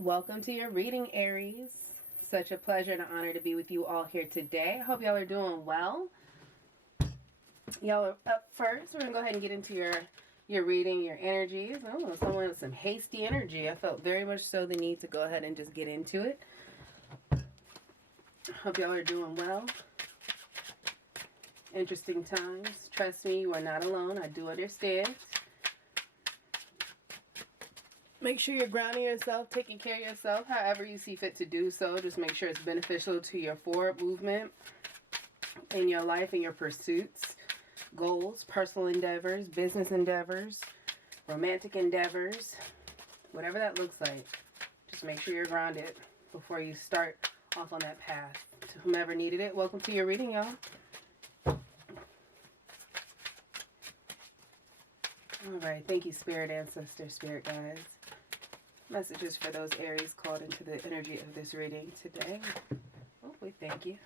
Welcome to your reading, Aries. Such a pleasure and an honor to be with you all here today. I hope y'all are doing well. Y'all are up first. We're going to go ahead and get into your reading, your energies. Oh, someone with some hasty energy. I felt very much so the need to go ahead and just get into it. Hope y'all are doing well. Interesting times. Trust me, you are not alone. I do understand. Make sure you're grounding yourself, taking care of yourself, however you see fit to do so. Just make sure it's beneficial to your forward movement in your life and your pursuits, goals, personal endeavors, business endeavors, romantic endeavors, whatever that looks like. Just make sure you're grounded before you start off on that path. To whomever needed it, welcome to your reading, y'all. All right, thank you, Spirit Ancestor, Spirit Guides. Messages for those Aries called into the energy of this reading today. Oh, we thank you.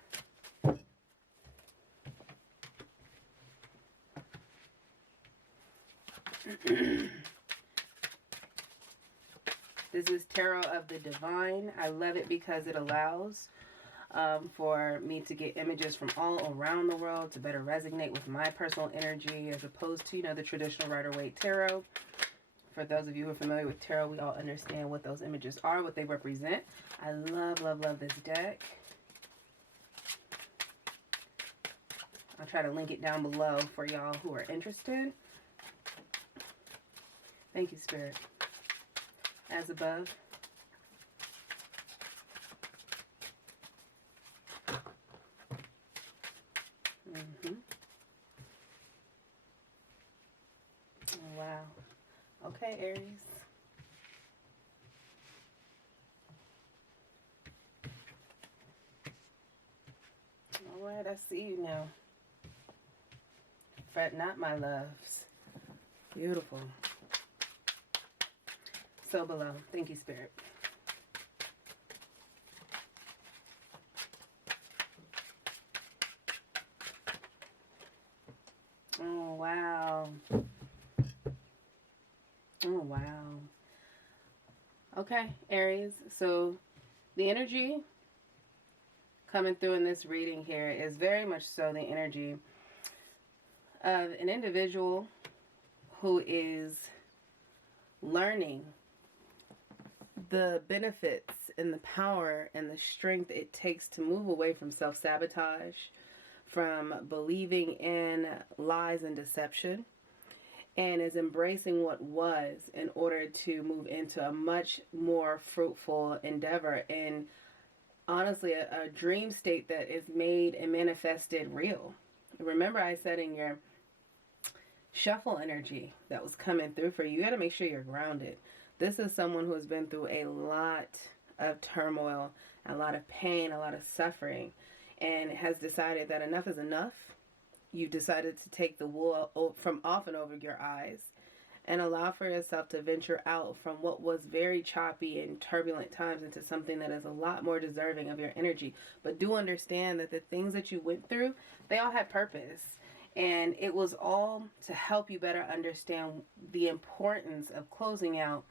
This is Tarot of the Divine. I love it because it allows for me to get images from all around the world to better resonate with my personal energy as opposed to, the traditional Rider-Waite Tarot. For those of you who are familiar with tarot, we all understand what those images are, what they represent. I love, love, love this deck. I'll try to link it down below for y'all who are interested. Thank you, Spirit. As above. Oh, wow. Okay, Aries. All right, I see you now. Fret not, my loves. Beautiful. So below. Thank you, Spirit. Oh, wow. Oh, wow. Okay, Aries. So the energy coming through in this reading here is very much so the energy of an individual who is learning the benefits and the power and the strength it takes to move away from self-sabotage, from believing in lies and deception, and is embracing what was in order to move into a much more fruitful endeavor and honestly a dream state that is made and manifested real. Remember I said in your shuffle energy that was coming through for you, you got to make sure you're grounded. This is someone who has been through a lot of turmoil, a lot of pain, a lot of suffering, and has decided that enough is enough. You've decided to take the wool from off and over your eyes and allow for yourself to venture out from what was very choppy and turbulent times into something that is a lot more deserving of your energy. But do understand that the things that you went through, they all had purpose. And it was all to help you better understand the importance of closing out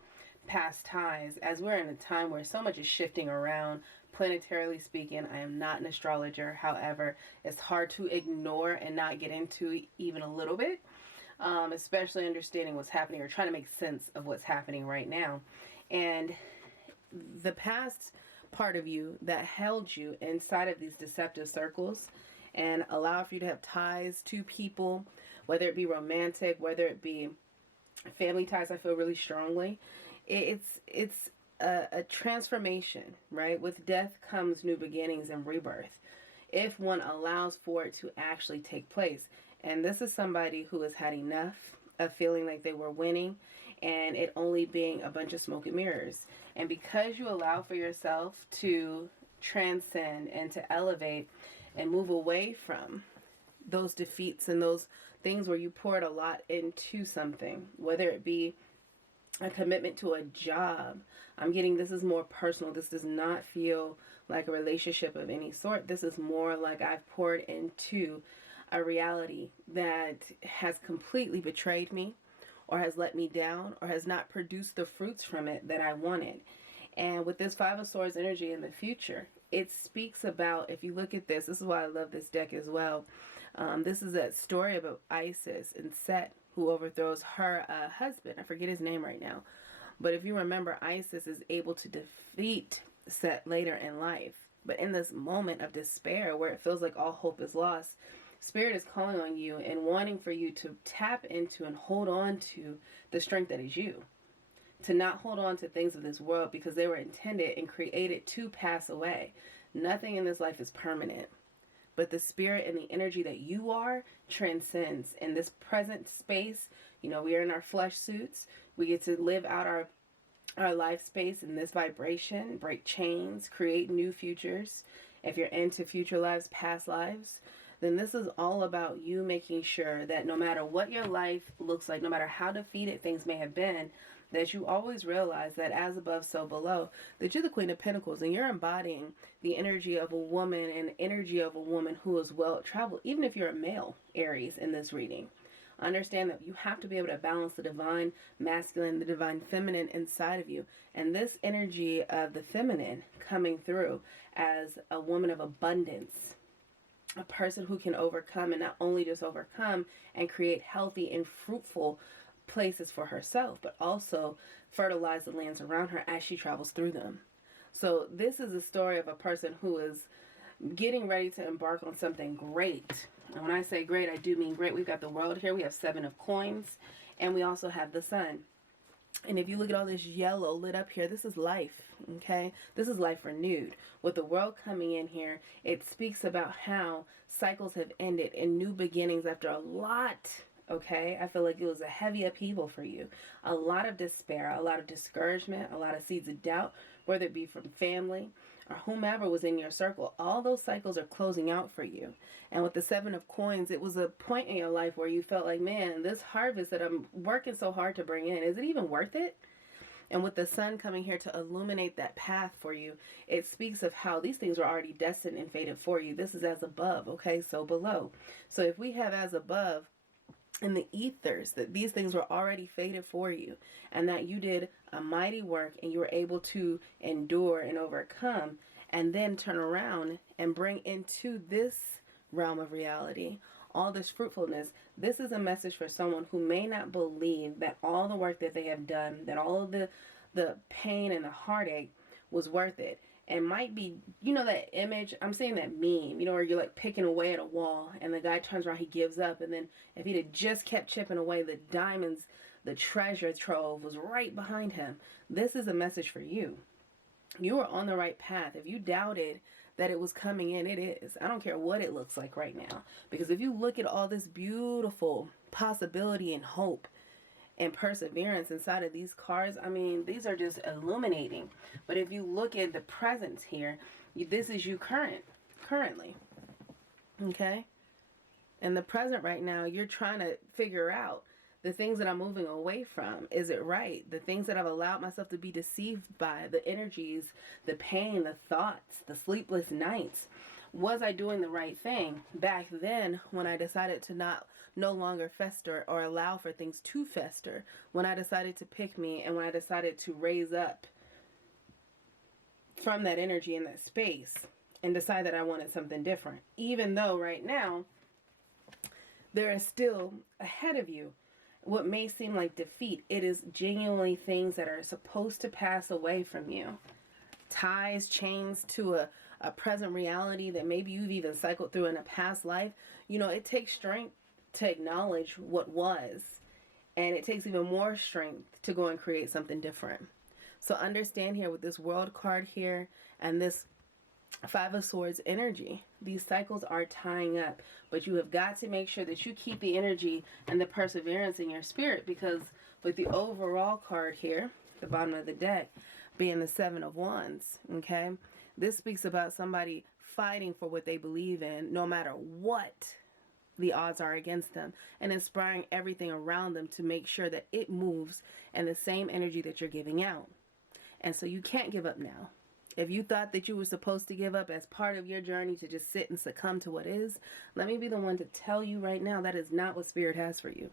past ties, as we're in a time where so much is shifting around planetarily speaking. I am not an astrologer. However, it's hard to ignore and not get into even a little bit, especially understanding what's happening or trying to make sense of what's happening right now. And the past part of you that held you inside of these deceptive circles and allow for you to have ties to people, whether it be romantic, whether it be family ties. I feel really strongly it's a transformation, right? With death comes new beginnings and rebirth, if one allows for it to actually take place. And this is somebody who has had enough of feeling like they were winning and it only being a bunch of smoke and mirrors. And because you allow for yourself to transcend and to elevate and move away from those defeats and those things where you poured a lot into something, whether it be a commitment to a job. I'm getting this is more personal. This does not feel like a relationship of any sort. This is more like I've poured into a reality that has completely betrayed me or has let me down or has not produced the fruits from it that I wanted. And with this Five of Swords energy in the future, it speaks about, if you look at this, this is why I love this deck as well. This is a story about Isis and Set, who overthrows her husband. I forget his name right now. But if you remember, Isis is able to defeat Set later in life. But in this moment of despair, where it feels like all hope is lost, Spirit is calling on you and wanting for you to tap into and hold on to the strength that is you. To not hold on to things of this world, because they were intended and created to pass away. Nothing in this life is permanent. But the spirit and the energy that you are transcends. In this present space, you know, we are in our flesh suits. We get to live out our life space in this vibration, break chains, create new futures. If you're into future lives, past lives, then this is all about you making sure that no matter what your life looks like, no matter how defeated things may have been, that you always realize that as above, so below, that you're the Queen of Pentacles and you're embodying the energy of a woman and energy of a woman who is well traveled, even if you're a male, Aries, in this reading. Understand that you have to be able to balance the divine masculine, the divine feminine inside of you. And this energy of the feminine coming through as a woman of abundance, a person who can overcome, and not only just overcome and create healthy and fruitful places for herself, but also fertilize the lands around her as she travels through them. So this is a story of a person who is getting ready to embark on something great. And when I say great, I do mean great. We've got the world here. We have 7 of coins, and we also have the sun. And if you look at all this yellow lit up here, this is life, okay? This is life renewed. With the world coming in here, it speaks about how cycles have ended and new beginnings after a lot. Okay, I feel like it was a heavy upheaval for you. A lot of despair, a lot of discouragement, a lot of seeds of doubt, whether it be from family or whomever was in your circle. All those cycles are closing out for you. And with the 7 of coins, it was a point in your life where you felt like, man, this harvest that I'm working so hard to bring in, is it even worth it? And with the sun coming here to illuminate that path for you, it speaks of how these things were already destined and fated for you. This is as above, okay, so below. So if we have as above, in the ethers, that these things were already fated for you, and that you did a mighty work and you were able to endure and overcome, and then turn around and bring into this realm of reality all this fruitfulness. This is a message for someone who may not believe that all the work that they have done, that all of the pain and the heartache was worth it. And might be, you know, that image, I'm saying that meme, you know, where you're like picking away at a wall and the guy turns around, he gives up. And then if he'd have just kept chipping away, the diamonds, the treasure trove was right behind him. This is a message for you. You are on the right path. If you doubted that it was coming in, it is. I don't care what it looks like right now. Because if you look at all this beautiful possibility and hope and perseverance inside of these cards, I mean, these are just illuminating. But if you look at the presence here, this is you currently, okay? And the present right now, you're trying to figure out the things that I'm moving away from. Is it right? The things that I've allowed myself to be deceived by, the energies, the pain, the thoughts, the sleepless nights. Was I doing the right thing back then when I decided to no longer fester or allow for things to fester, when I decided to pick me and when I decided to raise up from that energy in that space and decide that I wanted something different? Even though right now there is still ahead of you what may seem like defeat, it is genuinely things that are supposed to pass away from you. Ties, chains to a present reality that maybe you've even cycled through in a past life. You know, it takes strength to acknowledge what was, and it takes even more strength to go and create something different. So understand here with this World card here and this 5 of Swords energy, these cycles are tying up, but you have got to make sure that you keep the energy and the perseverance in your spirit, because with the overall card here, the bottom of the deck, being the 7 of Wands, okay, this speaks about somebody fighting for what they believe in, no matter what the odds are against them, and inspiring everything around them to make sure that it moves in the same energy that you're giving out. And so you can't give up now. If you thought that you were supposed to give up as part of your journey to just sit and succumb to what is, let me be the one to tell you right now, that is not what Spirit has for you.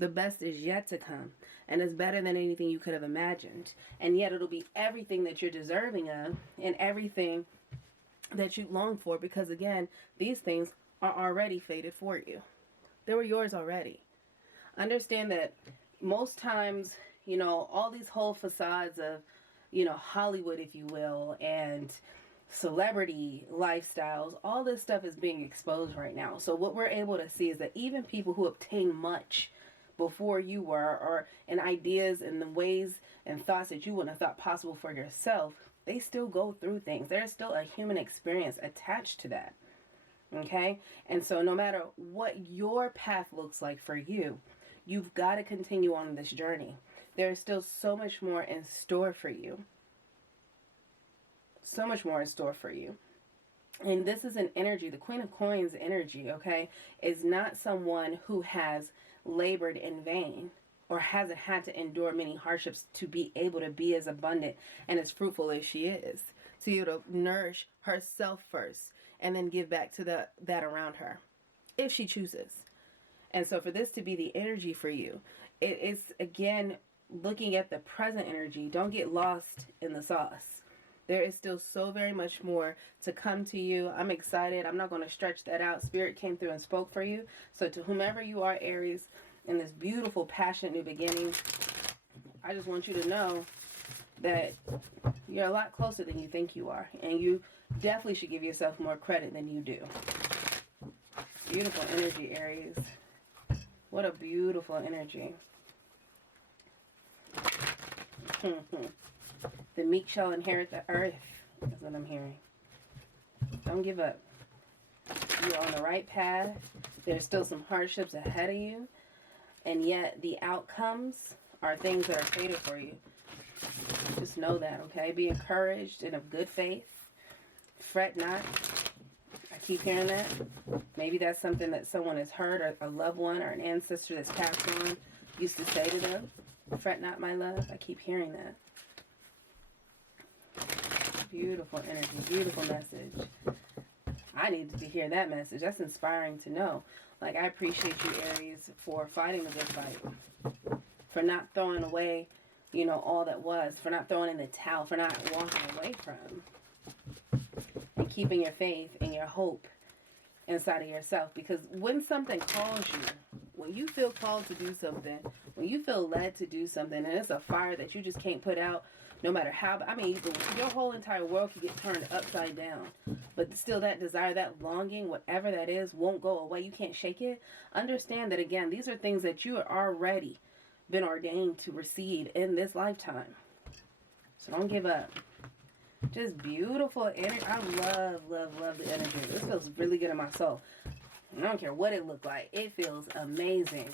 The best is yet to come, and it's better than anything you could have imagined. And yet it'll be everything that you're deserving of and everything that you long for, because again, these things are already fated for you. They were yours already. Understand that most times, you know, all these whole facades of, you know, Hollywood, if you will, and celebrity lifestyles, all this stuff is being exposed right now. So what we're able to see is that even people who obtain much before you were, or in ideas and the ways and thoughts that you wouldn't have thought possible for yourself, they still go through things. There's still a human experience attached to that. Okay? And so no matter what your path looks like for you, you've got to continue on this journey. There's still so much more in store for you. So much more in store for you. And this is an energy, the Queen of Coins energy, okay, is not someone who has labored in vain or hasn't had to endure many hardships to be able to be as abundant and as fruitful as she is. To be able to nourish herself first and then give back to that around her, if she chooses. And so for this to be the energy for you, it is, again, looking at the present energy. Don't get lost in the sauce. There is still so very much more to come to you. I'm excited. I'm not going to stretch that out. Spirit came through and spoke for you. So to whomever you are, Aries, in this beautiful, passionate new beginning, I just want you to know that you're a lot closer than you think you are. And you definitely should give yourself more credit than you do. Beautiful energy, Aries. What a beautiful energy. The meek shall inherit the earth. That's what I'm hearing. Don't give up. You're on the right path. There's still some hardships ahead of you. And yet the outcomes are things that are fated for you. Just know that, okay? Be encouraged and of good faith. Fret not. I keep hearing that. Maybe that's something that someone has heard, or a loved one or an ancestor that's passed on used to say to them. Fret not, my love. I keep hearing that. Beautiful energy, beautiful message. I needed to hear that message. That's inspiring to know. Like, I appreciate you, Aries, for fighting the good fight. For not throwing away, you know, all that was. For not throwing in the towel. For not walking away from. And keeping your faith and your hope inside of yourself. Because when something calls you, when you feel called to do something, when you feel led to do something, and it's a fire that you just can't put out, no matter how, I mean, your whole entire world could get turned upside down. But still that desire, that longing, whatever that is, won't go away. You can't shake it. Understand that, again, these are things that you are already been ordained to receive in this lifetime. So don't give up. Just beautiful energy. I love, love, love the energy. This feels really good in my soul. I don't care what it looked like. It feels amazing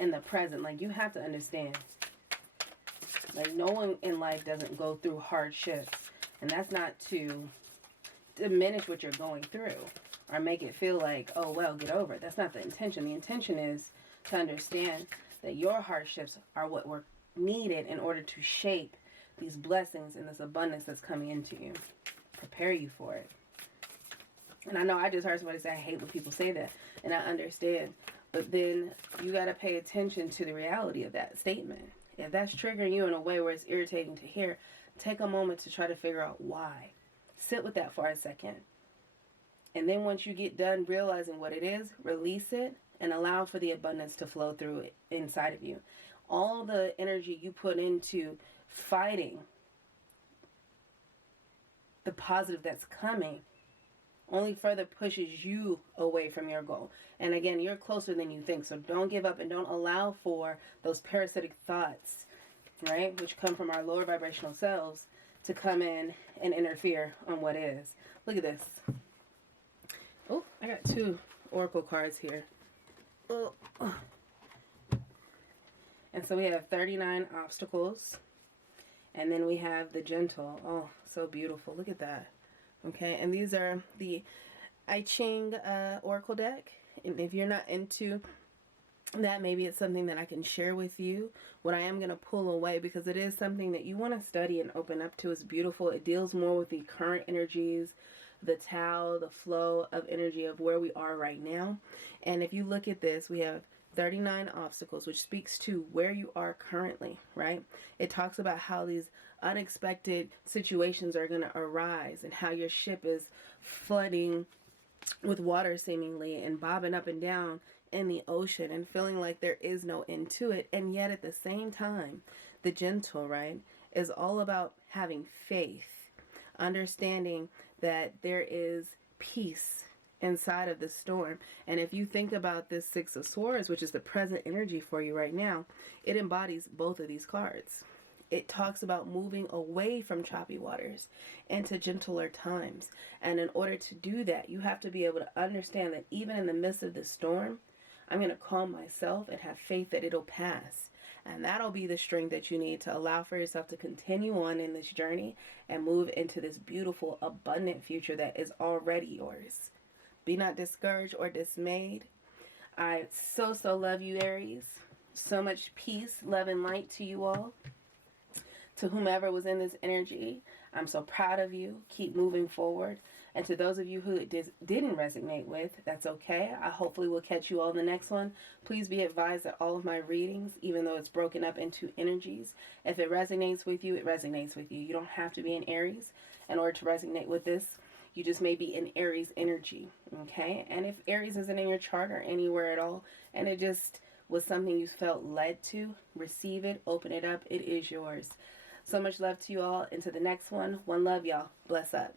in the present. Like, you have to understand. Like, no one in life doesn't go through hardships. And that's not to diminish what you're going through or make it feel like, oh, well, get over it. That's not the intention. The intention is to understand that your hardships are what were needed in order to shape these blessings and this abundance that's coming into you. Prepare you for it. And I know I just heard somebody say, I hate when people say that. And I understand. But then you got to pay attention to the reality of that statement. If that's triggering you in a way where it's irritating to hear, take a moment to try to figure out why. Sit with that for a second. And then once you get done realizing what it is, release it and allow for the abundance to flow through it inside of you. All the energy you put into fighting the positive that's coming only further pushes you away from your goal. And again, you're closer than you think. So don't give up and don't allow for those parasitic thoughts, right, which come from our lower vibrational selves, to come in and interfere on what is. Look at this. Oh, I got 2 oracle cards here. Oh. And so we have 39 obstacles. And then we have the gentle. Oh, so beautiful. Look at that. Okay, and these are the I Ching Oracle deck. And if you're not into that, maybe it's something that I can share with you. What I am going to pull away, because it is something that you want to study and open up to. It's beautiful. It deals more with the current energies, the Tao, the flow of energy of where we are right now. And if you look at this, we have 39 obstacles, which speaks to where you are currently, right? It talks about how these unexpected situations are going to arise and how your ship is flooding with water seemingly and bobbing up and down in the ocean and feeling like there is no end to it. And yet at the same time, the gentle, right, is all about having faith, understanding that there is peace inside of the storm. And if you think about this Six of Swords, which is the present energy for you right now, it embodies both of these cards. It talks about moving away from choppy waters into gentler times. And in order to do that, you have to be able to understand that even in the midst of the storm, I'm going to calm myself and have faith that it'll pass. And that'll be the strength that you need to allow for yourself to continue on in this journey and move into this beautiful, abundant future that is already yours. Be not discouraged or dismayed. I so love you, Aries. So much peace, love, and light to you all. To whomever was in this energy, I'm so proud of you. Keep moving forward. And to those of you who it didn't resonate with, that's okay. I hopefully will catch you all in the next one. Please be advised that all of my readings, even though it's broken up into energies, if it resonates with you, it resonates with you. You don't have to be an Aries in order to resonate with this. You just may be in Aries energy, okay? And if Aries isn't in your chart or anywhere at all, and it just was something you felt led to, receive it, open it up, it is yours. So much love to you all. Into the next one. One love, y'all. Bless up.